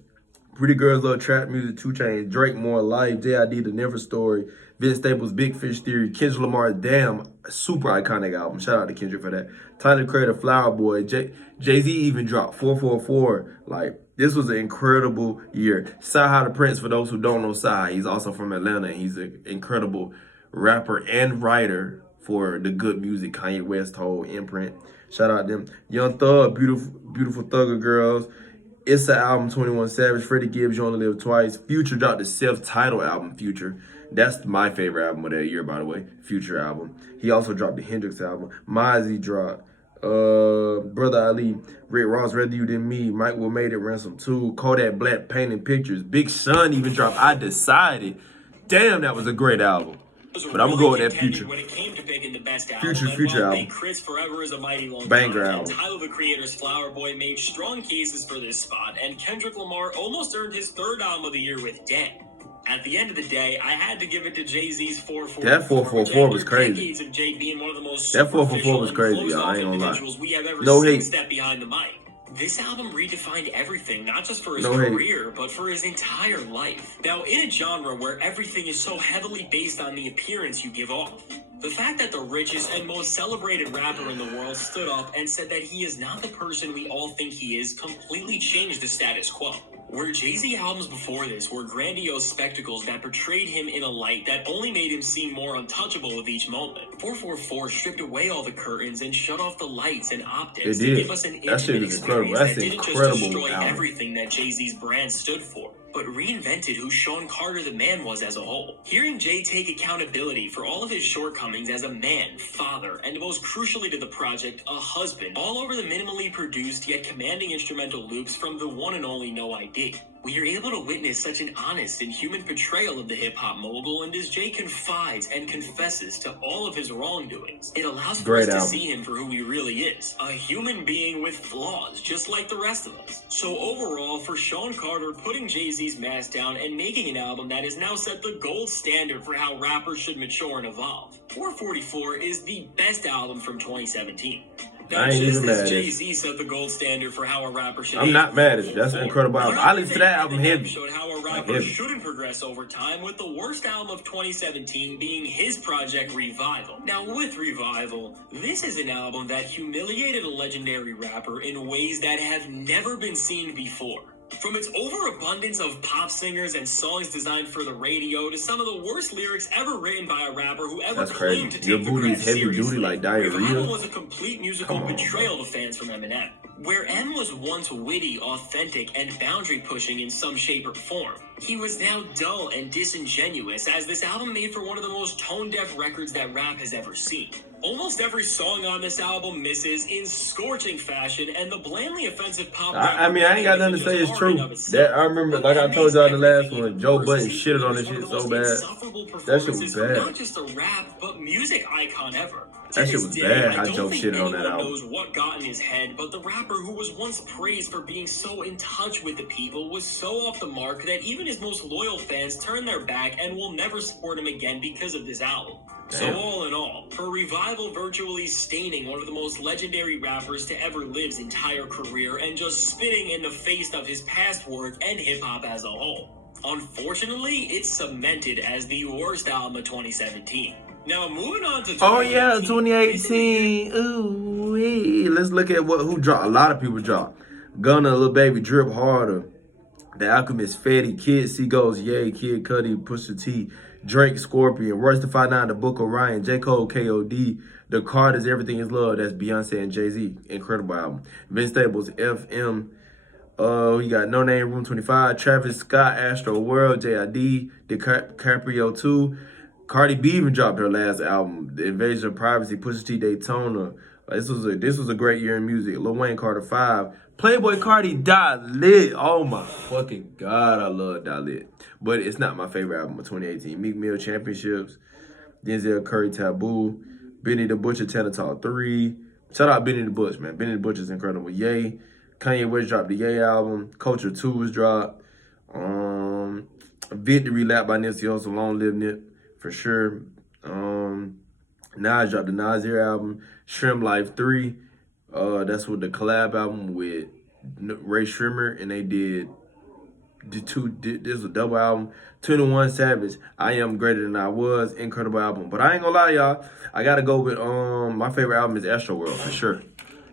Pretty Girls Love Trap Music, 2 Chainz, Drake More Life, J.I.D. The Never Story, Vince Staples Big Fish Theory, Kendrick Lamar Damn, super iconic album. Shout out to Kendrick for that. Tyler the Creator, Flower Boy, Jay-Z even dropped 444. Like, this was an incredible year. Saha the Prince, for those who don't know Saha, he's also from Atlanta, and he's an incredible rapper and writer for the good music Kanye West whole imprint. Shout out them. Young Thug, Beautiful Thugger Girls. It's an album, 21 Savage, Freddie Gibbs, You Only Live Twice. Future dropped the self-titled album, Future. That's my favorite album of that year, by the way. Future album. He also dropped the Hendrix album. Mozzie dropped. Brother Ali, Rick Ross, Rather You Than Me, Mike Will Made It, Ransom 2, Kodak Black, Painting Pictures. Big Sean even dropped I Decided. Damn, that was a great album. But I'm gonna go with that Future. When it came to picking the best album, Future album. Chris Forever is a mighty long banger time, album. Tyler the Creator's Flower Boy made strong cases for this spot, and Kendrick Lamar almost earned his third album of the year with Dead. At the end of the day, I had to give it to Jay-Z's 444. That 444 was crazy. Decades of Jay being one of the most that 444 was crazy, y'all. I ain't gonna lie. We have ever No seen hate. step behind the mic. This album redefined everything, not just for his career, but for his entire life. Now, in a genre where everything is so heavily based on the appearance you give off, the fact that the richest and most celebrated rapper in the world stood up and said that he is not the person we all think he is completely changed the status quo. Where Jay-Z albums before this were grandiose spectacles that portrayed him in a light that only made him seem more untouchable with each moment, 444 stripped away all the curtains and shut off the lights and optics to give us an intimate experience that didn't just destroy everything that Jay-Z's brand stood for, but reinvented who Sean Carter the Man was as a whole. Hearing Jay take accountability for all of his shortcomings as a man, father, and most crucially to the project, a husband, all over the minimally produced yet commanding instrumental loops from the one and only No ID. We are able to witness such an honest and human portrayal of the hip-hop mogul, and as Jay confides and confesses to all of his wrongdoings, it allows for Great us to album. see him for who he really is, a human being with flaws, just like the rest of us. So overall, for Sean Carter, putting Jay-Z's mask down and making an album that has now set the gold standard for how rappers should mature and evolve, 444 is the best album from 2017. Now, I ain't just even mad as at it. Jay-Z set the gold standard for how a rapper should I'm age not mad at with it. That's an 444, incredible album. I listened to that album Eminem heavy. showed how a Like rapper heavy. shouldn't progress over time, with the worst album of 2017 being his project Revival. Now, with Revival, this is an album that humiliated a legendary rapper in ways that have never been seen before. From its overabundance of pop singers and songs designed for the radio to some of the worst lyrics ever written by a rapper who ever That's claimed crazy. to Your take the booty is craft heavy seriously. duty like Revival diarrhea. was a complete musical Come on, betrayal to fans from Eminem. Where M was once witty, authentic, and boundary-pushing in some shape or form, he was now dull and disingenuous, as this album made for one of the most tone-deaf records that rap has ever seen. Almost every song on this album misses in scorching fashion, and the blandly offensive pop. I mean, I ain't got nothing to say. It's true. That I remember, like I told y'all in the last one, Joe Budden shitted on this shit so bad. That shit was bad. Not just a rap, but music icon ever. That To shit this was day, bad, how I don't Joe think shitted on that anyone album. knows what got in his head, but the rapper who was once praised for being so in touch with the people was so off the mark that even his most loyal fans turned their back and will never support him again because of this album. So Damn. all in all, for Revival virtually staining one of the most legendary rappers to ever live's entire career and just spitting in the face of his past work and hip-hop as a whole. Unfortunately, it's cemented as the worst album of 2017. Now, moving on to 2018. Oh yeah, 2018. Ooh, wee. Let's look at who dropped. A lot of people dropped. Gunna, Lil Baby, Drip Harder, The Alchemist, Fetty, Kid, Seagulls, Ye, Kid Cudi, Pusha T, Drake, Scorpion, Royce da 5'9", The Book of Ryan, J. Cole, K.O.D., The Carters, Everything Is Love. That's Beyonce and Jay-Z. Incredible album. Vince Staples, FM. You got No Name, Room 25, Travis Scott, Astro World, J.I.D., DiCaprio 2. Cardi B even dropped her last album, The Invasion of Privacy, Pusha T, Daytona. This was a great year in music. Lil Wayne, Carter 5. Playboy Cardi, Die Lit. Oh my fucking God, I love Die Lit. But it's not my favorite album of 2018. Meek Mill, Championships. Denzel Curry, Taboo. Benny the Butcher, Tenor Talk 3. Shout out Benny the Butcher, man. Benny the Butcher's incredible. Ye. Kanye West dropped the Ye album. Culture 2 was dropped. Victory Lap by Nipsey Hussle, Long Live Nip, for sure. Nas dropped the Nasir album. Shrimp Life 3. That's with the collab album with Ray Shrimmer, and they did this was a double album. 21 Savage, I Am Greater Than I Was, incredible album. But I ain't gonna lie, y'all, I gotta go with my favorite album is Astro World, for sure.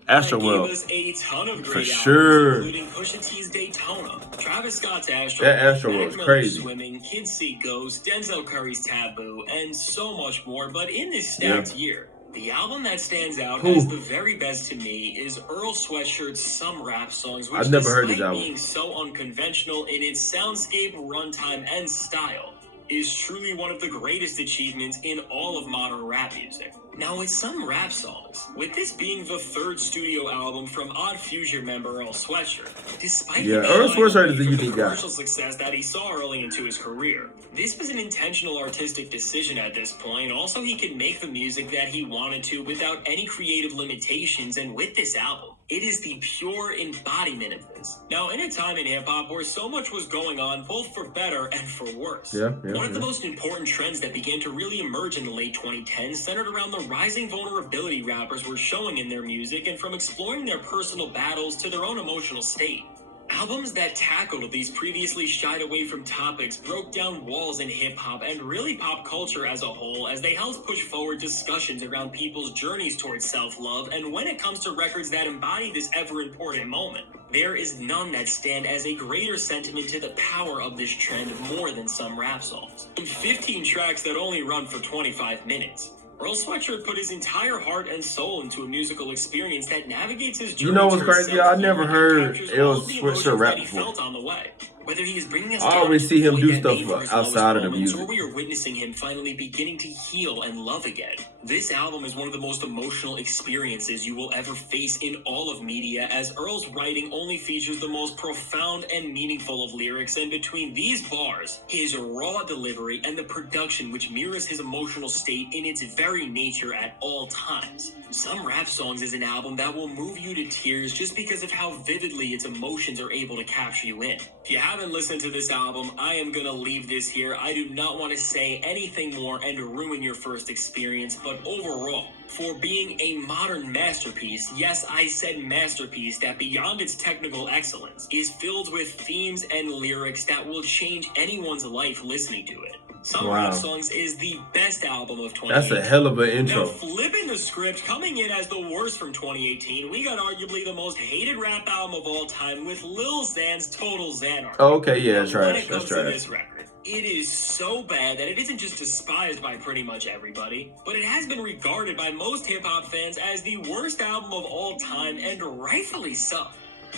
Astro World, gave us a ton of great for albums, sure. including Pusha T's Daytona, Travis Scott's Astro That World, Astro World Mac was Miller's crazy. Swimming, Kids See Ghosts, Denzel Curry's Taboo, and so much more. But in this stacked year, the album that stands out Who? as the very best to me is Earl Sweatshirt's Some Rap Songs, which I've never heard this despite album. being so unconventional in its soundscape, runtime, and style, is truly one of the greatest achievements in all of modern rap music. Now, with Some Rap Songs, with this being the third studio album from Odd Future member Earl Sweatshirt, despite Yeah, him Earl shying Sweatshirt away is a from unique the guy. commercial success that he saw early into his career, this was an intentional artistic decision at this point. Also, he could make the music that he wanted to without any creative limitations, and with this album, it is the pure embodiment of this. Now, in a time in hip-hop where so much was going on, both for better and for worse, one of the most important trends that began to really emerge in the late 2010s centered around the rising vulnerability rappers were showing in their music, and from exploring their personal battles to their own emotional state. Albums that tackled these previously shied away from topics broke down walls in hip-hop and really pop culture as a whole, as they helped push forward discussions around people's journeys towards self-love. And when it comes to records that embody this ever-important moment, there is none that stand as a greater sentiment to the power of this trend more than Some Rap Songs. In 15 tracks that only run for 25 minutes, Earl Sweatshirt put his entire heart and soul into a musical experience that navigates his journey. You know what's towards crazy? I never self-love and heard captures Earl all of the Sweatshirt emotions rap that he before. felt on the way. Whether he is bringing us I down always to see the him void do that stuff made for his outside of lowest the moments, music. or we are witnessing him finally beginning to heal and love again. This album is one of the most emotional experiences you will ever face in all of media, as Earl's writing only features the most profound and meaningful of lyrics, and between these bars, his raw delivery and the production which mirrors his emotional state in its very nature at all times. Some Rap Songs is an album that will move you to tears just because of how vividly its emotions are able to capture you in. If you haven't listened to this album, I am gonna leave this here. I do not want to say anything more and ruin your first experience, but overall, for being a modern masterpiece, yes, I said masterpiece, that beyond its technical excellence, is filled with themes and lyrics that will change anyone's life listening to it. Some Rap Songs is the best album of 2018. That's a hell of an Now, intro. flipping the script, coming in as the worst from 2018, we got arguably the most hated rap album of all time with Lil Xan's Total Xanarchy. Oh, okay, yeah, Now, trash. when it That's comes to trash. this record, it is so bad that it isn't just despised by pretty much everybody, but it has been regarded by most hip-hop fans as the worst album of all time, and rightfully so.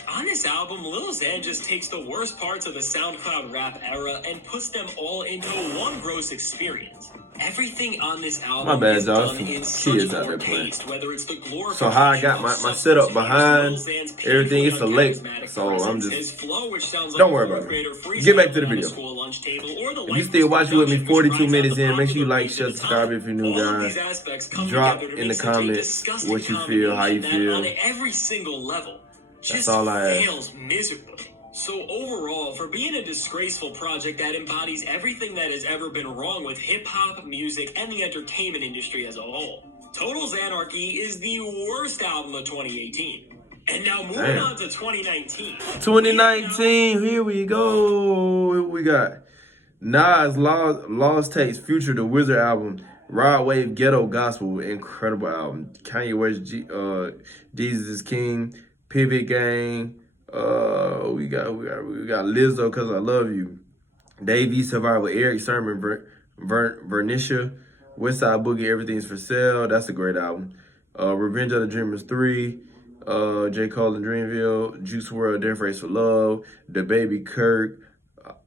On this album, Lil Xan just takes the worst parts of the SoundCloud rap era and puts them all into one gross experience. Everything on this album My bad, is y'all. done Some in kids such out poor there playing. taste, whether it's the glorification So how I got of my substance setup abuse, behind, Lil Xan's everything is painfully select. uncharismatic So I'm presence, just, his flow, which sounds like don't worry a about creator it. Get back to the freestyling on a video. school lunch table, or the If you still watching with me which 42 rides out minutes the in, make sure you popular like, beats share, of the subscribe time. if you're new, All of guys. these aspects come Drop together to in the make such a comments disgusting what you feel, how you combination that on feel. every single level That's just all I ask. fails miserably. So overall, for being a disgraceful project that embodies everything that has ever been wrong with hip-hop, music, and the entertainment industry as a whole, Total Xanarchy is the worst album of 2018. And now moving on to 2019. 2019, here we go. We got Nas, Lost Tapes, Future, The Wizard album, Rod Wave, Ghetto Gospel, incredible album. Kanye West, Jesus is King, Pivot Gang. We got Lizzo, Cause I Love You, Dave East Survival, Eric Sermon, Vernisha, Westside Boogie, Everything's for Sale. That's a great album. Revenge of the Dreamers 3, J. Cole and Dreamville, Juice WRLD, Death Race for Love, The Baby Kirk,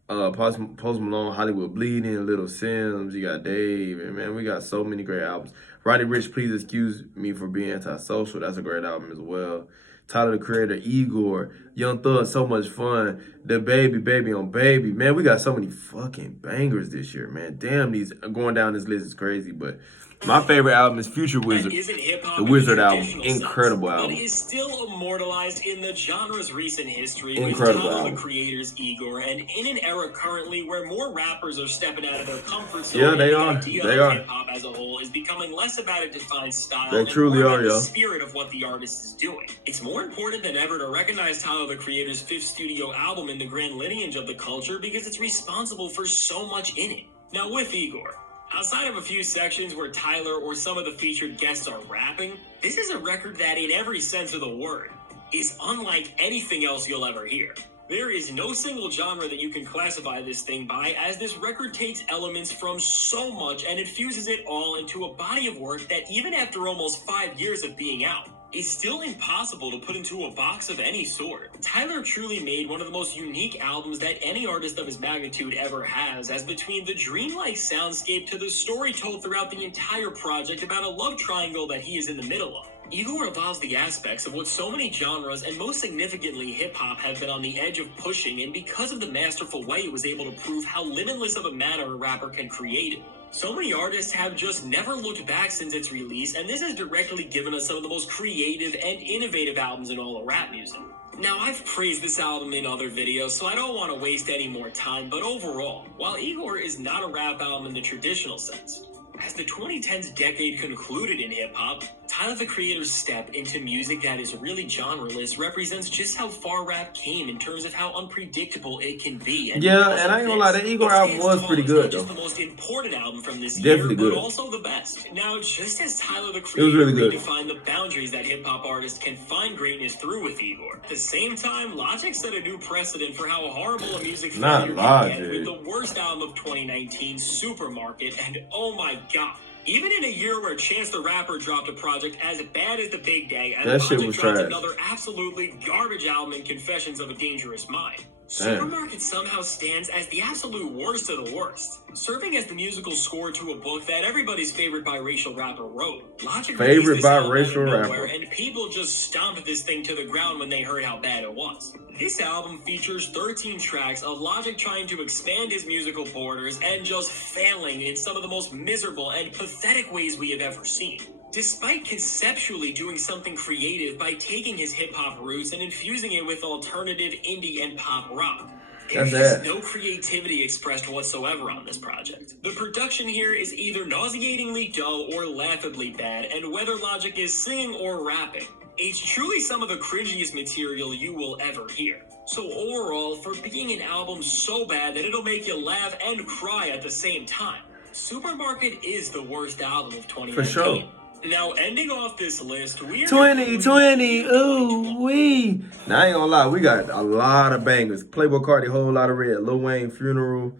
Post Malone, Hollywood Bleeding, Little Sims. You got Dave, and man, we got so many great albums. Roddy Ricch, Please Excuse Me for Being Antisocial. That's a great album as well. Tyler, the Creator, Igor, Young Thug, So Much Fun, The Baby, Baby on Baby. Man, we got so many fucking bangers this year, man. Damn, these going down this list is crazy, but my favorite album is Future Wizard, The Wizard album. Incredible album. But is still immortalized in the genre's recent history Incredible with Tyler, album. the Creator's Igor, and in an era currently where more rappers are stepping out of their comfort zone. Yeah, they and are. The idea They of are. hip-hop as a whole is becoming less about a defined style They and truly more are, about the yo. spirit of what the artist is doing. It's more important than ever to recognize Tyler, the Creator's fifth studio album in the grand lineage of the culture because it's responsible for so much in it. Now with Igor, outside of a few sections where Tyler or some of the featured guests are rapping, this is a record that, in every sense of the word, is unlike anything else you'll ever hear. There is no single genre that you can classify this thing by, as this record takes elements from so much and infuses it all into a body of work that, even after almost 5 years of being out, is still impossible to put into a box of any sort. Tyler truly made one of the most unique albums that any artist of his magnitude ever has, as between the dreamlike soundscape to the story told throughout the entire project about a love triangle that he is in the middle of, Igor evolves the aspects of what so many genres, and most significantly hip-hop, have been on the edge of pushing, and because of the masterful way it was able to prove how limitless of a matter a rapper can create it. So many artists have just never looked back since its release, and this has directly given us some of the most creative and innovative albums in all of rap music. Now, I've praised this album in other videos, so I don't want to waste any more time, but overall, while Igor is not a rap album in the traditional sense, as the 2010s decade concluded in hip-hop, Tyler, the Creator's step into music that is really genreless represents just how far rap came in terms of how unpredictable it can be. And Yeah, and I ain't gonna lie, that Igor album was pretty good, though. Just the most important album from this Definitely year, good. but also the best. Now, just as Tyler, the was Creator, really good. redefined the boundaries that hip-hop artists can find greatness through with Igor, at the same time, Logic set a new precedent for how horrible a music Not failure can get Logic. with the worst album of 2019, Supermarket, and oh my god. Even in a year where Chance the Rapper dropped a project as bad as The Big Day, and That shit Logic was dropped trash. another absolutely garbage album in Confessions of a Dangerous Mind, Supermarket somehow stands as the absolute worst of the worst, serving as the musical score to a book that everybody's favorite biracial rapper wrote. Logic released this album out of nowhere, and people just stomped this thing to the ground when they heard how bad it was. This album features 13 tracks of Logic trying to expand his musical borders and just failing in some of the most miserable and pathetic ways we have ever seen. Despite conceptually doing something creative by taking his hip-hop roots and infusing it with alternative indie and pop rock, there's no creativity expressed whatsoever on this project. The production here is either nauseatingly dull or laughably bad, and whether Logic is singing or rapping, it's truly some of the cringiest material you will ever hear. So overall, for being an album so bad that it'll make you laugh and cry at the same time, Supermarket is the worst album of 2019. For sure. Now, ending off this list, we are 2020, ooh wee. Now I ain't gonna lie, we got a lot of bangers. Playboi Carti, Whole Lotta Red, Lil Wayne, Funeral,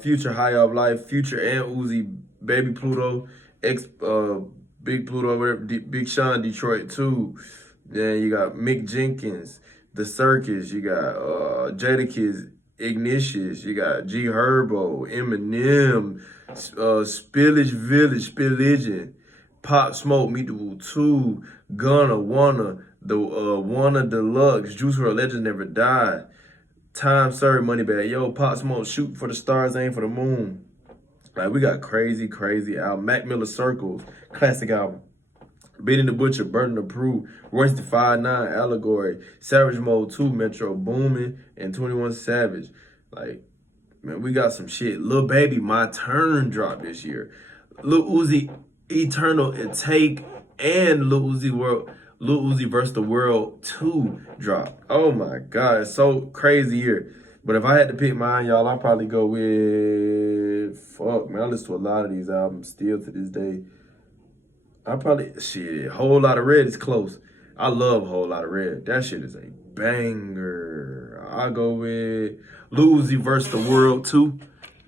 Future, High Up Life, Future and Uzi, Baby Pluto, Big Pluto, whatever, Big Sean, Detroit 2. Then you got Mick Jenkins, The Circus. You got Jadakiss, Ignatius. You got G Herbo, Eminem, Spillage Village, Spilligion. Pop Smoke, Meet the Woo 2, Gunna, Wanna, the Wanna Deluxe, Juice WRLD, Legends Never Die, Time Served, Moneybag Yo, Pop Smoke, Shoot for the Stars, Aim for the Moon. Like, we got crazy album. Mac Miller, Circles, classic album. Benny the Butcher, Burden of Proof, Royce da 5'9", Allegory, Savage Mode 2, Metro Boomin, and 21 Savage. Like, man, we got some shit. Lil Baby, My Turn dropped this year. Lil Uzi, Eternal Take, and Lil Uzi vs. the World 2 dropped. Oh my God, it's so crazy year. But if I had to pick mine, y'all, I'd probably go with, fuck, man, I listen to a lot of these albums still to this day. Whole Lotta Red is close. I love Whole Lotta Red. That shit is a banger. I'll go with Lil Uzi vs. the World 2.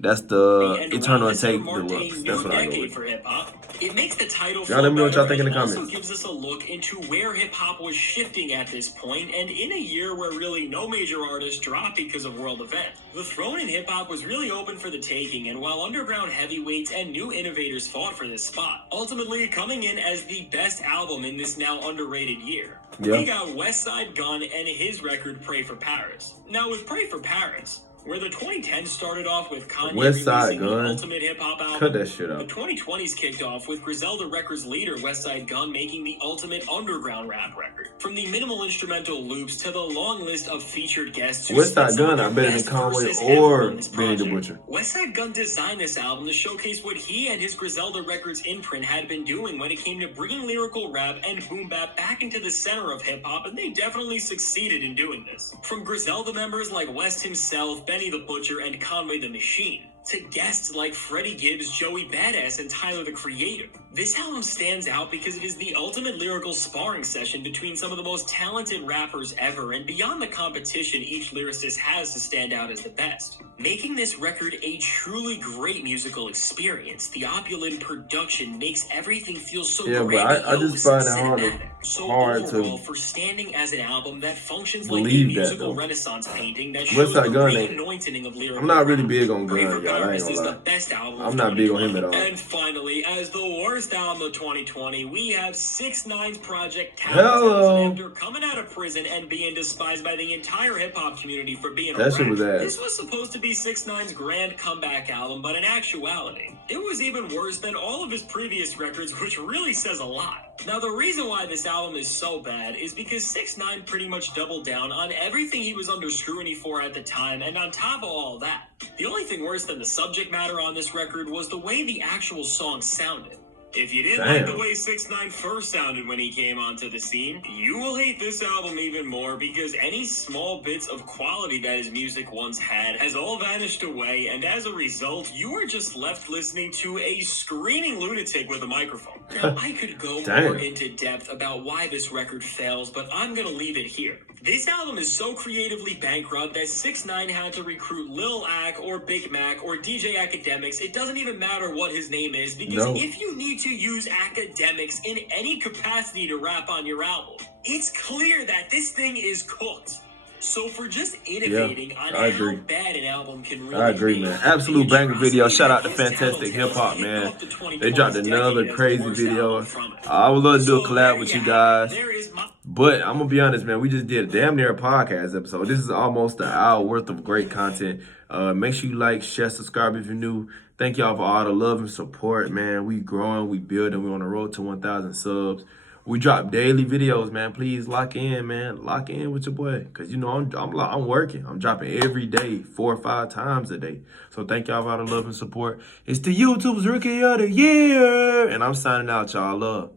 That's the Eternal Take Deluxe. That's what I go with. For hip-hop. It makes the title y'all let me know what y'all think in the comments. comments. Also gives us a look into where hip-hop was shifting at this point, and in a year where really no major artists dropped because of world event. The throne in hip-hop was really open for the taking, and while underground heavyweights and new innovators fought for this spot, ultimately coming in as the best album in this now underrated year. Yep. We got Westside Gunn and his record Pray for Paris. Now with Pray for Paris, where the 2010s started off with Kanye releasing the ultimate hip-hop album, cut that shit up. The 2020s kicked off with Griselda Records leader Westside Gunn making the ultimate underground rap record. From the minimal instrumental loops to the long list of featured guests who Westside Gunn are better than Conway or Benny the Butcher. Westside Gunn designed this album to showcase what he and his Griselda Records imprint had been doing when it came to bringing lyrical rap and boom bap back into the center of hip-hop, and they definitely succeeded in doing this. From Griselda members like West himself, Benny the Butcher, and Conway the Machine, to guests like Freddie Gibbs, Joey Badass, and Tyler the Creator. This album stands out because it is the ultimate lyrical sparring session between some of the most talented rappers ever, and beyond the competition each lyricist has to stand out as the best. Making this record a truly great musical experience, the opulent production makes everything feel so but I just find it hard overall, to for standing as an album that functions like a musical renaissance painting that shows Westside the Gunn reanointing of lyrical I'm not really rap. big on Gunn, y'all. I ain't Is gonna the best album I'm not big on him at all. And finally, as the worst album of 2020, we have 6ix9ine's project Hello. After coming out of prison and being despised by the entire hip-hop community for being that shit was ass. This was supposed to be 6ix9ine's grand comeback album, but in actuality, it was even worse than all of his previous records, which really says a lot. Now, the reason why this album is so bad is because 6ix9ine pretty much doubled down on everything he was under scrutiny for at the time, and on top of all that, the only thing worse than the subject matter on this record was the way the actual song sounded. If you didn't like the way 6ix9ine first sounded when he came onto the scene, you will hate this album even more because any small bits of quality that his music once had has all vanished away, and as a result, you are just left listening to a screaming lunatic with a microphone. Now, I could go more into depth about why this record fails, but I'm gonna leave it here. This album is so creatively bankrupt that 6ix9ine had to recruit Lil Ak or Big Mac or DJ Academics. It doesn't even matter what his name is, because if you need to use Academics in any capacity to rap on your album, it's clear that this thing is cooked. So for just innovating on I how agree. bad an album can really I agree, be, man. Absolute the banger video. atrocity Shout out to that is Fantastic Hip Hop, Tattletale man. up to 2020's They dropped another decade as the crazy worst video. album from it. I would love to do a So collab there with you you have it. guys. There is my But I'm gonna be honest, man. We just did damn near a podcast episode. This is almost an hour worth of great content. Make sure you like, share, subscribe if you're new. Thank y'all for all the love and support, man. We growing, we building. We on the road to 1,000 subs. We drop daily videos, man. Please lock in, man. Lock in with your boy, cause you know I'm working. I'm dropping every day, 4 or 5 times a day. So thank y'all for all the love and support. It's the YouTube's Rookie of the Year, and I'm signing out, y'all. Love.